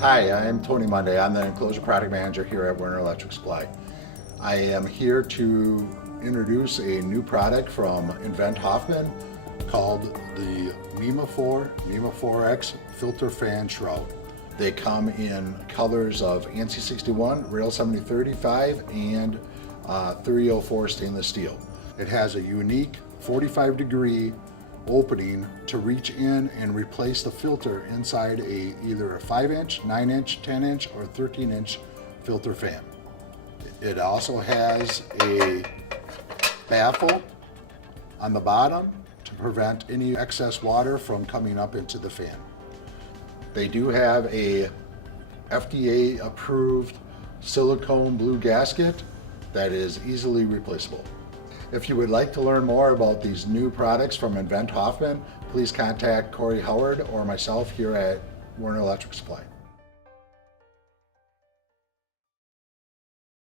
Hi, I'm Tony Monday. I'm the enclosure product manager here at Werner Electric Supply. I am here to introduce a new product from nVent Hoffman called the NEMA 4X Filter Fan Shroud. They come in colors of ANSI 61, Rail 7035, and 304 stainless steel. It has a unique 45-degree opening to reach in and replace the filter inside either a 5-inch, 9-inch, 10-inch, or 13-inch filter fan. It also has a baffle on the bottom to prevent any excess water from coming up into the fan. They do have a FDA approved silicone blue gasket that is easily replaceable. If you would like to learn more about these new products from nVent Hoffman, please contact Corey Howard or myself here at Werner Electric Supply.